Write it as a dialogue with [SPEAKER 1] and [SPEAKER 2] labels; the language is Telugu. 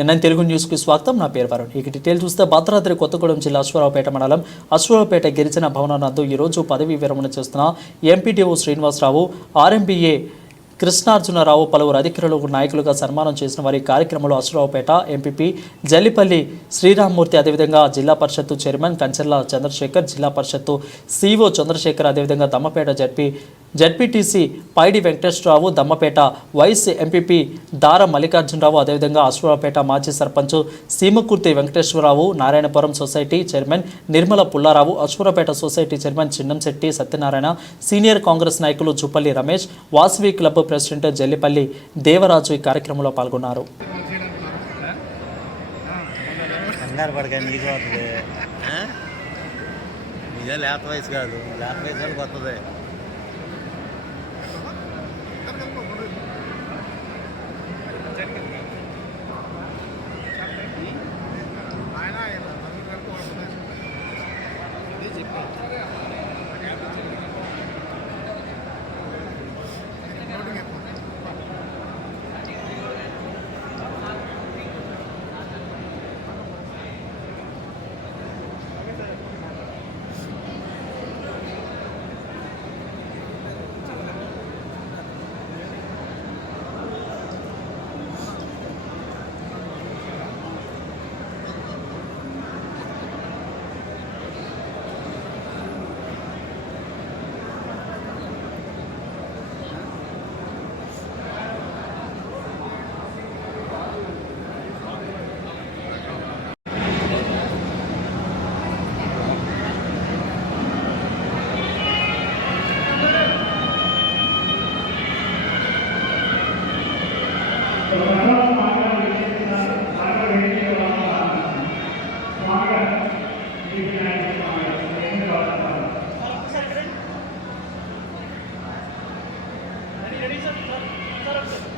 [SPEAKER 1] ఎన్ఎన్ తెలుగు న్యూస్కి స్వాగతం. నా పేరు వరుణ్. ఇక డీటెయిల్ చూస్తే భద్రాద్రి కొత్తగూడెం జిల్లా అశ్వరావుపేట మండలం. అశ్వరావుపేట గిరిజన భవనం నందు ఈరోజు పదవీ విరమణ చేస్తున్న ఎంపీటీఓ శ్రీనివాసరావు ఆర్ఎంబీఏ కృష్ణార్జునరావు పలువురు అధికారులు నాయకులుగా సన్మానం చేసిన వారి కార్యక్రమంలో అశ్వరావుపేట ఎంపీపీ జల్లిపల్లి శ్రీరామ్మూర్తి అదేవిధంగా జిల్లా పరిషత్తు చైర్మన్ కంచెర్ల చంద్రశేఖర్ జిల్లా పరిషత్తు సిఓ చంద్రశేఖర్ అదేవిధంగా Dammapeta ZP ZPTC Paidi Venkateswararao Dammapeta vice MPP Dara Mallikarjunarao అదేవిధంగా అశ్వరావుపేట మాజీ sarpanch Seemakurthi Venkateswararao Narayanapuram society chairman Nirmala Pullarao Aswaraopeta society chairman Chinnamsetti Satyanarayana senior Congress నాయకులు జుపల్లి రమేష్ వాసవి క్లబ్ ప్రెసిడెంట్ జల్లిపల్లి దేవరాజు ఈ కార్యక్రమంలో పాల్గొన్నారు.
[SPEAKER 2] కంగారు పడక నీకు వస్తుంది
[SPEAKER 3] ఇదే లేత వయసు కాదు.
[SPEAKER 2] లేత వయసు వాళ్ళకి వస్తుంది Yeah. トラック。